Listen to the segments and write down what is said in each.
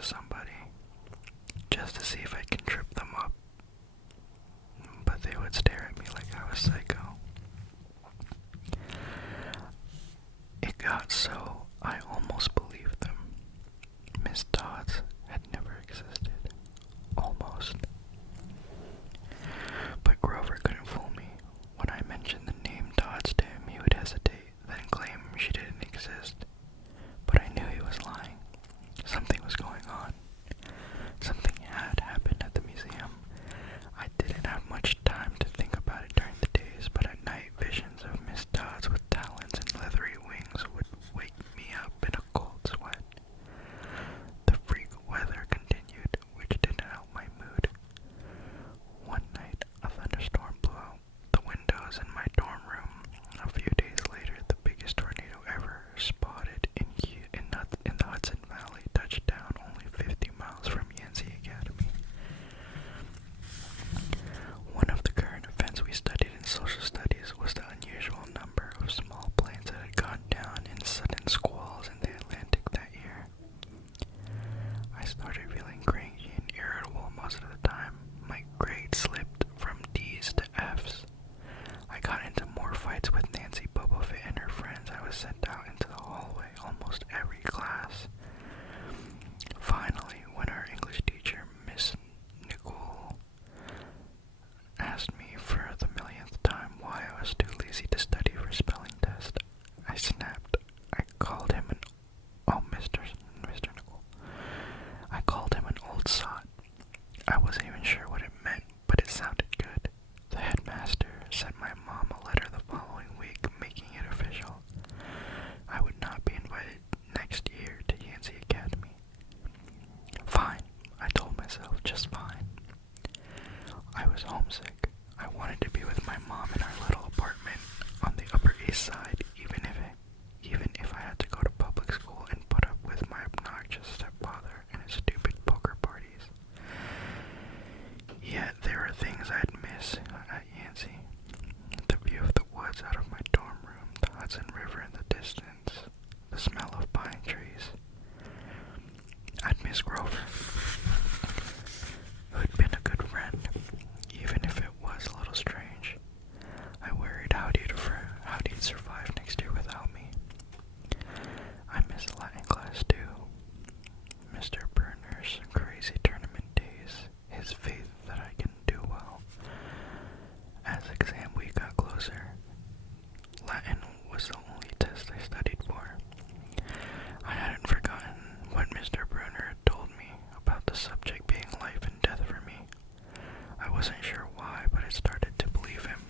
to somebody, just to see if I can trip them up, but they would stare at me like I was psycho. It got so I almost believed them. Miss Dodds had never existed. Almost. But Grover couldn't fool me. When I mentioned the name Dodds to him, he would hesitate, then claim she didn't exist. But I knew he was lying. Something was going on. Something had happened at the museum. I didn't have much time to think about it during the days, but at night visions of Miss Dodds with talons and leathery wings would wake me up in a cold sweat. The freak weather continued, which didn't help my mood. One night, a thunderstorm blew out the windows in my dorm room. A few days later, the biggest tornado ever spotted in the Hudson Valley touched down only 50 miles from Yancy Academy. One of the current events we studied in social studies was the unusual number of small planes that had gone down in sudden squalls in the Atlantic that year. I started feeling cranky and irritable most of the time. My grades slipped from D's to F's. I got into more fights with Nancy Bubblefit and her friends. I was sent out into the hallway almost every class. Finally, when our English teacher, Miss Nicole, asked me for the millionth time why I was too lazy to study for spelling test, I snapped. I called him an Mr. Nicole. I called him an old sot. I wasn't even sure what it meant, but it sounded good. The headmaster sent my mom a letter the following week making it official. I would not be invited next year to Yancy Academy. Fine, I told myself, just fine. I was homesick. I wanted to be with my mom in our little apartment on the Upper East Side, even if I had to go to public school and put up with my obnoxious stepfather and his stupid poker parties. Yet there were things I'd miss at Yancy. The view of the woods out of my dorm room, the Hudson River in the distance, the smell of pine trees. I'd miss Grover, who had been a good friend, even if it was a little strange. I worried how he'd survive next year without me. I miss Latin class too. Mr. Brunner's crazy tournament days, his faith that I can do well. As exam week got closer, Latin was the only test I studied for. I hadn't forgotten what Mr. Brunner had told me about the subject being life and death for me. I wasn't sure why, but I started to believe him.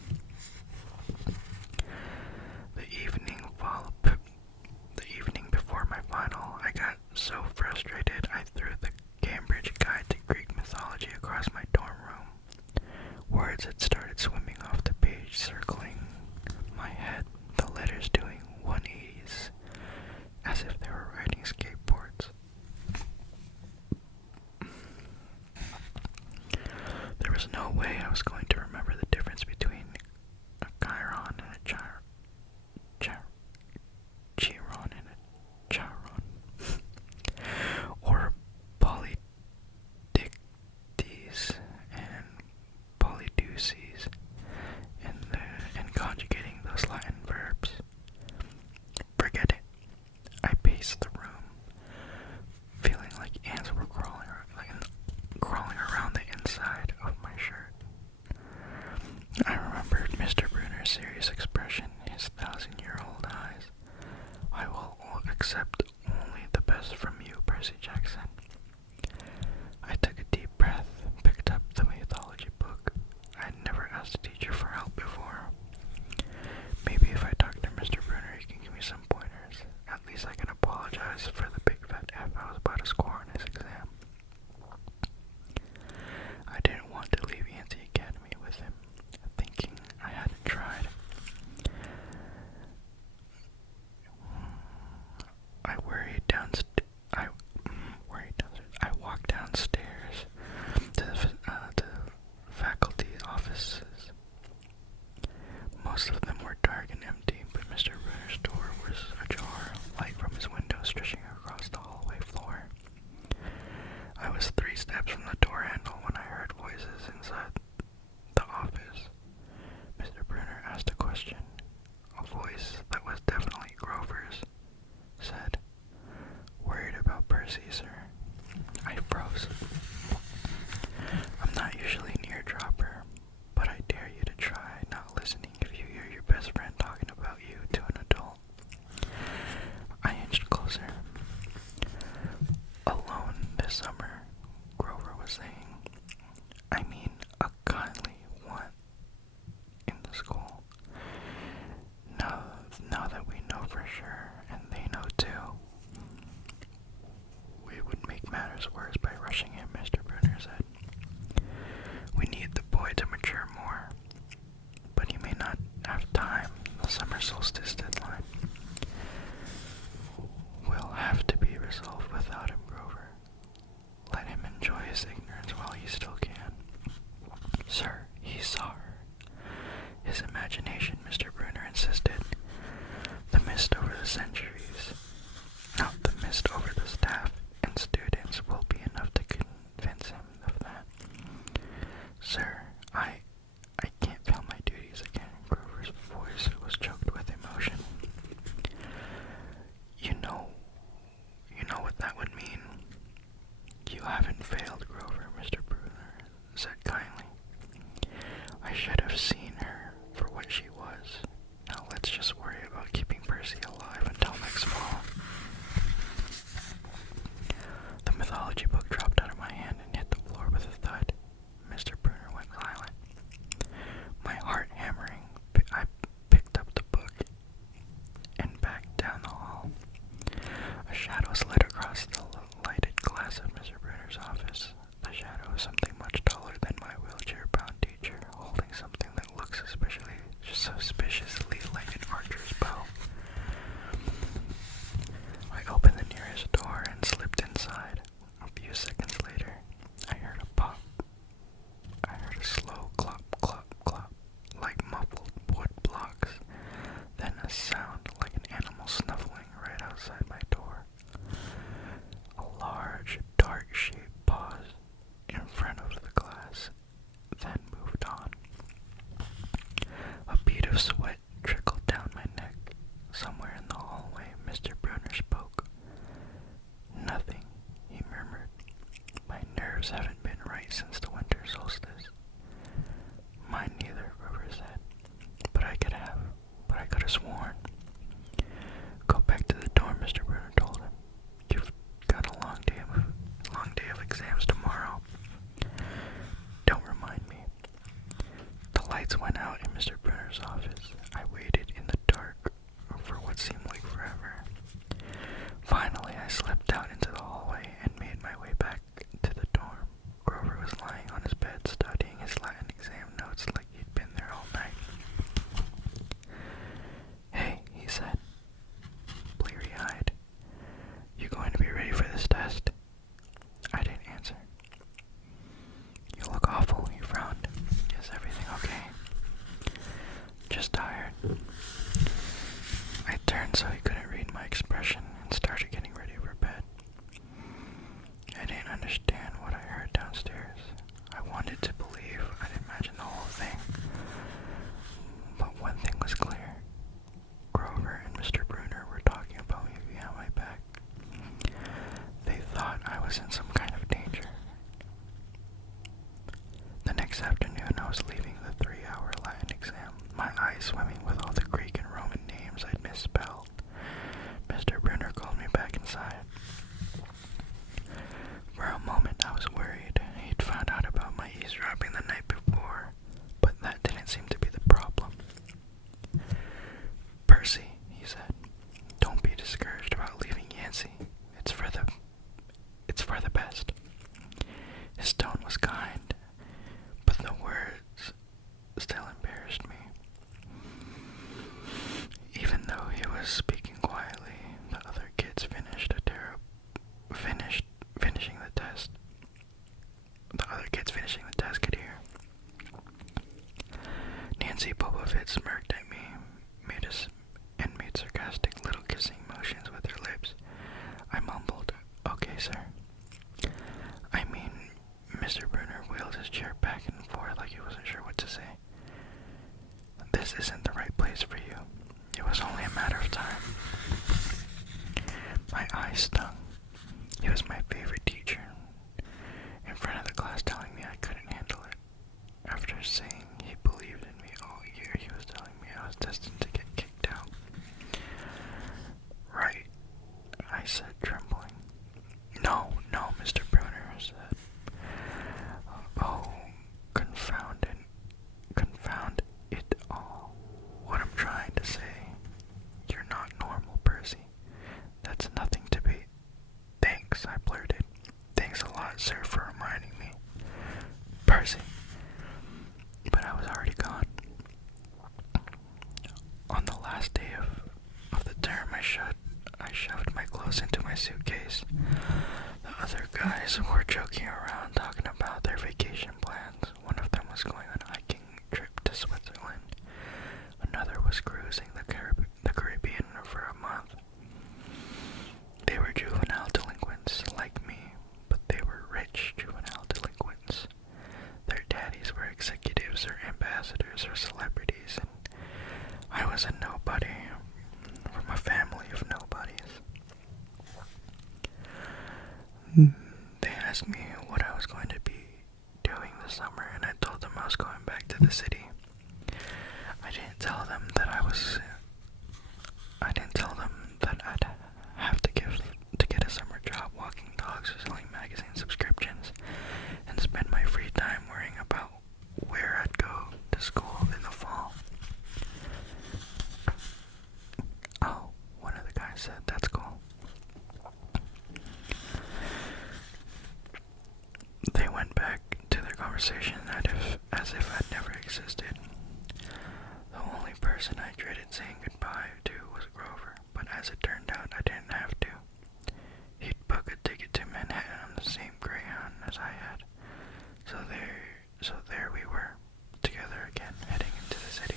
The evening before my final, I got so frustrated I threw the Cambridge Guide to Greek Mythology across my dorm room. Words had started swimming off the page, circling my head, the letters doing 180s, as if they were riding skateboards. There was no way I was going to remember the difference between a chiron and a chiron and a charon, or polydictes and polydeuces, and conjugating those Latin verbs. Forget it. I paced the room, feeling like ants were crawling around the inside of my shirt. Percy, sir. I froze. I'm not usually an eardropper, but I dare you to try not listening if you hear your best friend talking about you to an adult. I inched closer. Alone this summer, Grover was saying. I mean, a kindly one in the school. Now that we know for sure, and they know too, we would make matters worse by rushing him, Mr. Brunner said. We need the boy to mature more, but he may not have time. The summer solstice deadline will have to be resolved without him, Grover. Let him enjoy his ignorance while he still can. Sir, he saw her. His imagination, Mr. Brunner insisted. The mist over the centuries, not the mist over the staff and students, will be enough to convince him of that. Sir, I can't feel my duties again. Grover's voice was choked with emotion. You know what that would mean. You haven't failed, Grover, Mr. Brunner said kindly. I should have seen her for what she was. Now let's just worry about keeping Percy alive until next fall. The mythology book dropped out of my hand and hit the floor with a thud. Mr. Brunner went silent. My heart hammering, I picked up the book and backed down the hall. A shadow slid across the lighted glass of Mr. Brunner's office. The shadow was something much taller than my wheelchair-bound teacher, holding something that looked suspiciously like an archer's bow. I opened the nearest door and slipped inside. A few seconds later, I heard a pop. I heard a slow clop, clop, clop, like muffled wood blocks, then a sound like an animal snuffling right outside my door. A large, dark shape paused in front of the glass, then moved on. A bead of sweat trickled down my neck. Somewhere in the hallway, Mr. Brunner spoke. Nothing, he murmured. My nerves haven't been right since the winter solstice. Mine neither, Grover said. But I could have sworn. Go back to the dorm, Mr. Brunner told him. You've got a long day of exams tomorrow. Don't remind me. The lights went out in Mr. Brunner's office. I waited in the dark for what seemed like forever. Finally, I slipped out into the hallway and made my way back to the dorm. Grover was lying on his bed studying his Latin exam notes like he'd been there all night. Hey, he said, bleary-eyed. You going to be ready for this test? I didn't answer. You look awful, he frowned. Is everything okay? Just tired. I turned so he couldn't read my expression and started getting ready for bed. I didn't understand what I heard downstairs. I wanted to believe I'd imagined the whole thing. But one thing was clear. Grover and Mr. Brunner were talking about me behind my back. They thought I was in some kind of danger. The next afternoon, I was leaving the 3-hour Latin exam, my eyes swimming with all the Greek and Roman names I'd misspelled. Mr. Brunner called me back inside. For a moment, I was worried. He'd found out about my eavesdropping the night before, but that didn't seem to be the problem. Percy, he said, don't be discouraged about leaving Yancy. It's for the best. His tone was kind, but the words still embarrassed me. Even though he was speaking quietly, the other kids finishing the test. The other kids finishing the test could hear. Nancy Bobovitz smirked at me, made sarcastic little kissing motions with her lips. I mumbled, "Okay, sir." I mean, Mr. Brunner wheeled his chair back and forth like he wasn't sure what to say. This isn't the right place for you. It was only a matter of time. My eyes stung. He was was my favorite teacher, in front of the class telling me I couldn't handle it. After saying he believed in me all year, he was telling me I was destined to get kicked out. Right, I said, trembling. No, Mr. Brunner said. Oh, confound it all. What I'm trying to say, you're not normal, Percy. That's nothing to be. Thanks, I blurted. Thanks a lot, sir, for reminding me. Percy. But I was already gone. On the last day of the term, I shoved my clothes into my suitcase. The other guys were joking around, talking about their vacation plans. One of them was going on a hiking trip to Switzerland. Another was cruising the Caribbean for a month. They were juvenile delinquents like me, but they were rich juvenile delinquents. Their daddies were executives or ambassadors or celebrities, and I was a nobody from a family of nobodies. They asked me what I was going to be doing this summer, and I told them I was going back to the city. I didn't tell them that I'd have to get a summer job walking dogs or selling magazine subscriptions and spend my free time worrying about where I'd go to school in the fall. Oh, one of the guys said, that's cool. They went back to their conversation as if I'd never existed. The only person I dreaded saying goodbye to was Grover, but as it turned out, I didn't have to. He'd book a ticket to Manhattan on the same Greyhound as I had. So there we were, together again, heading into the city.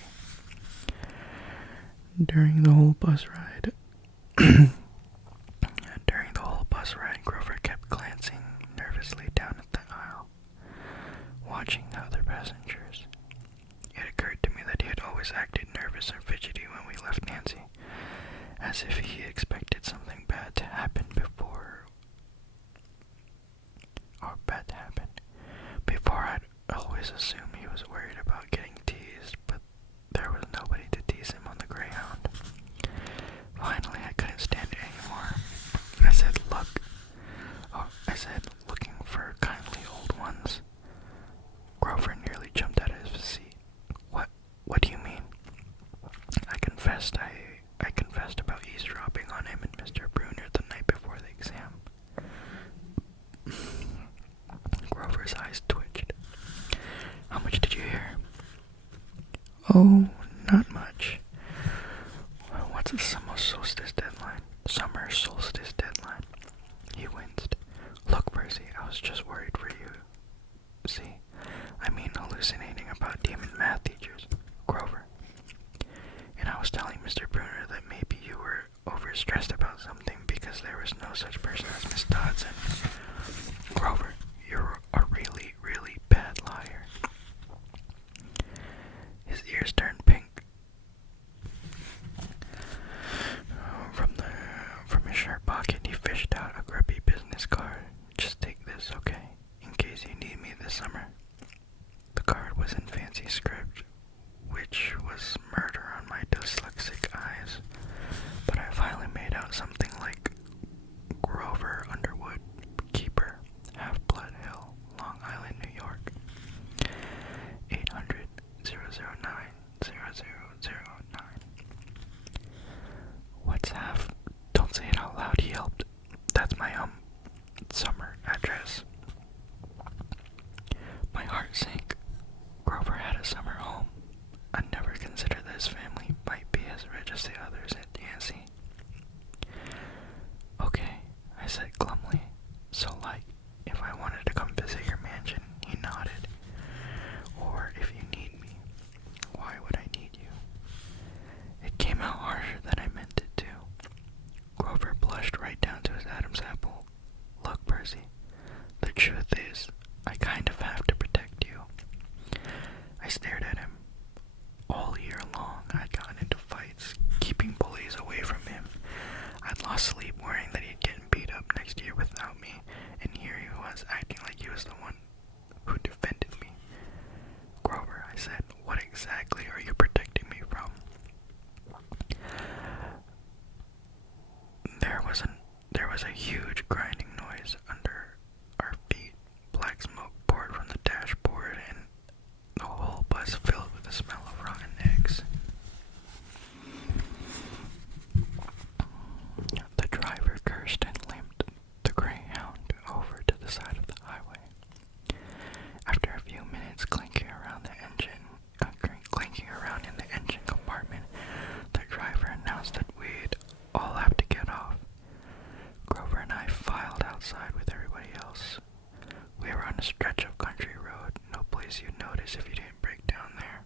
During the whole bus ride, Grover kept glancing nervously down at the aisle, watching the other passengers. It occurred to me that he had always acted nervous and fidgety when we left Yancy, as if he expected something bad to happen before I'd always assumed he was worried about getting teased, but there was nobody to tease him on the Greyhound. Finally, I couldn't stand it anymore. I said, looking for kindly old ones. Grover nearly jumped out of his seat. What do you mean? I confessed about eavesdropping on him and Mr. Brunner the night before the exam. Grover's eyes twitched. How much did you hear? Oh, not much. What's the summer solstice deadline? He winced. Look, Percy, I was just worried for you. See, I mean hallucinating about demon math teachers. Grover. And I was telling Mr. Brunner that maybe you were overstressed about something because there was no such person as Miss Dodson. Grover, you're a really, really bad liar. His ears turned pink. From his shirt pocket, he fished out a grubby business card. Just take this, okay? In case you need me this summer. The card was in fancy script, which was murder on my dyslexic eyes, but I finally made out something like Grover Underwood, Keeper, Half-Blood Hill, Long Island, New York, 800-009-0009. What's half? Don't say it out loud, he yelped. That's my, summer address. My heart sank. Grover had a summer home. I'd never considered that his family might be as rich as the others at Yancy. Okay, I said glumly. So like, if I wanted to come visit your mansion, he nodded. Or if you need me, why would I need you? It came out harsher than I meant it to. Grover blushed right down to his Adam's apple. Look, Percy, the truth is, I kind of have to protect you. I stared at him. All year long, I'd gotten into fights, keeping bullies away from him. I'd lost sleep worrying that he'd get beat up next year without me. was, acting like he was the one who defended me. Grover, I said, what exactly are you protecting me from? There was a huge grinding noise under our feet. Black smoke poured from the dashboard, and the whole bus filled with the smell of rotten eggs. The driver cursed and limped the Greyhound over to the side of the highway. After a few minutes clinking around in the engine compartment, the driver announced that we'd all have to get off. Grover and I filed outside with everybody else. We were on a stretch of country road, no place you'd notice if you didn't break down there.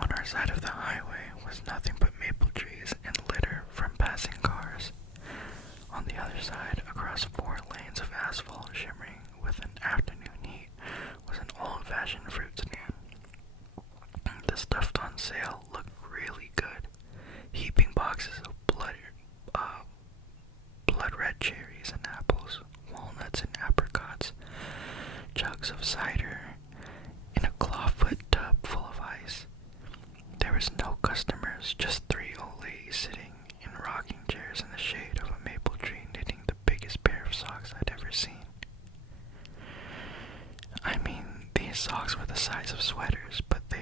On our side of the highway was nothing but maple trees and litter from passing cars. On the other side, across 4 lanes of asphalt shimmering with an afternoon heat, was an old-fashioned fruit stand. The stuff on sale looked really good. Heaping boxes of blood red cherries and apples, walnuts and apricots, jugs of cider, in a clawfoot tub full of ice. There was no customers, just 3 old ladies sitting in rocking chairs in the shade of a maple tree knitting the biggest pair of socks I'd ever seen. I mean, these socks were the size of sweaters, but they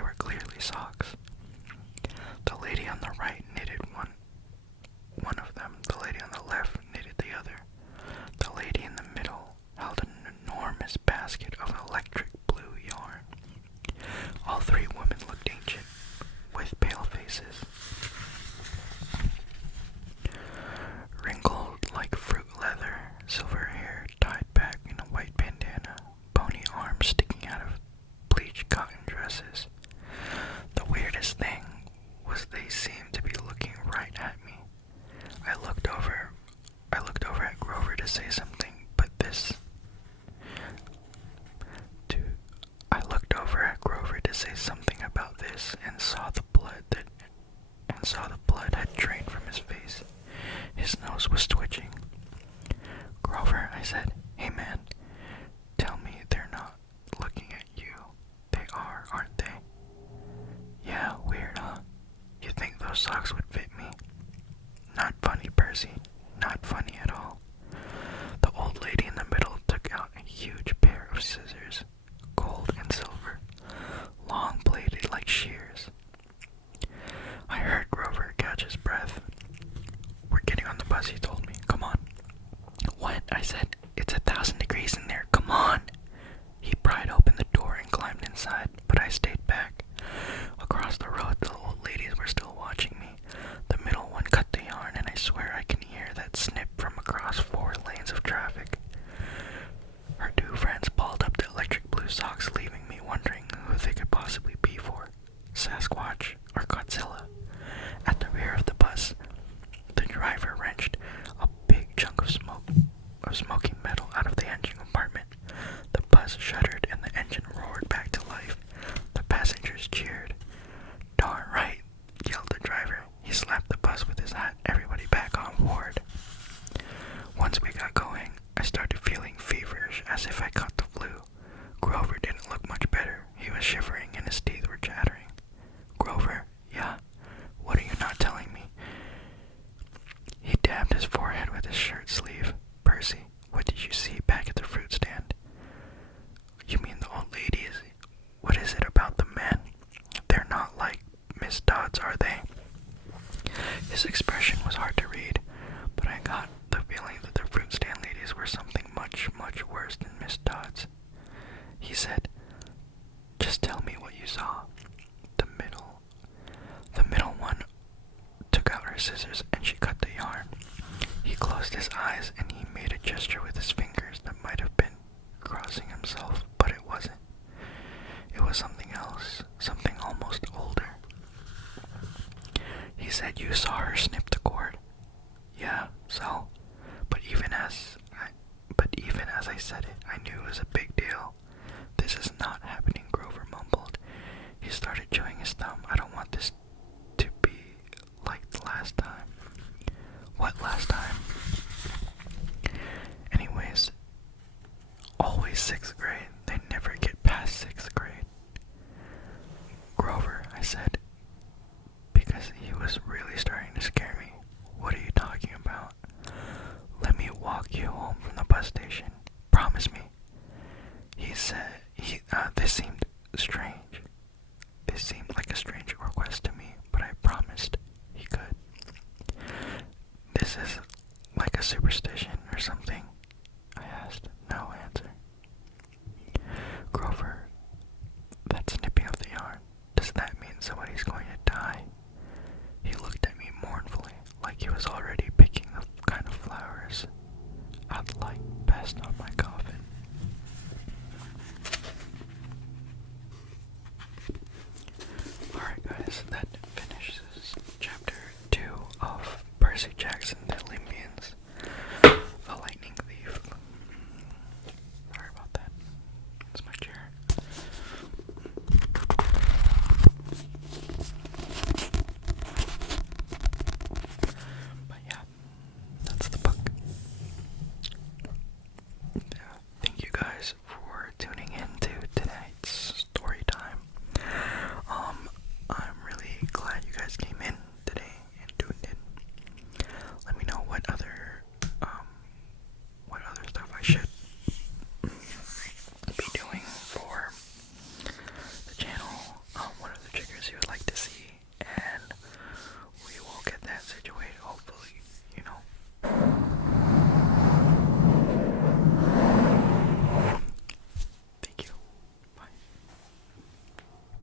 were clearly socks. The lady on the right knitted one of them. The lady on the left knitted the other. The lady in the middle held an enormous basket of electric blue yarn. All 3 women looked ancient, with pale faces. Wrinkled like fruit leather, silver hair tied back in a white bandana, bony arms sticking out of bleached cotton dresses. The weirdest thing was they seemed to be looking right at me. I looked over at Grover to say something, but I looked over at Grover to say something about this and saw the blood had drained from his face. His nose was twitching. Grover, I said, hey man, tell me they're not looking at you. They are, aren't they? Yeah, weird, huh? You think those socks would fit me? Not funny, Percy. Not funny at all. The old lady in the middle took out a huge pair of scissors, gold and silver, long bladed like shears. I heard Grover catch his breath. We're getting on the bus, he told me. Come on. What? I said. It's 1,000 degrees in there. Come on. He pried open the door and climbed inside, but I stayed back. Across the road, the old ladies were still watching me. The middle one cut the yarn, and I swear I can hear that snip from across 4 lanes of traffic. Her 2 friends balled up the electric blue socks, leaving me wondering who they could possibly be for. Sasquatch or Godzilla. At the rear of the bus, the driver wrenched a big chunk of smoking metal out of the engine compartment. The bus shuddered and the engine roared back to life. The passengers cheered. Darn right, yelled the driver. He slapped the bus with his hat. Everybody back on board. Once we got going, I started feeling feverish, as if I caught the flu. Grover didn't look much better. He was shivering and his teeth were chattering. Grover, yeah? What are you not telling me? He dabbed his forehead with his shirt sleeve. Percy, what did you see back at the fruit stand? You mean the old ladies? What is it about the men? They're not like Miss Dodds, are they? His expression was hard to read, but I got the feeling that the fruit stand ladies were something much, much worse than Miss Dodds. He said, just tell me what you saw. The middle one took out her scissors and she cut the yarn. He closed his eyes and he made a gesture with his fingers that might have been crossing himself, but it wasn't. It was something else, something almost older. He said you saw her snip the cord. Yeah, so, but even as I said it, I knew it was a big deal. This is not happening, Grover mumbled. He started chewing his thumb. I don't want this to be like the last time. What last time? walk you home from the bus station. Promise me. He said, this seemed strange. This seemed like a strange request to me, but I promised he could. This is like a superstition or something? I asked. No answer. Grover, that snipping of the yarn, does that mean somebody's going to die? He looked at me mournfully, like he was already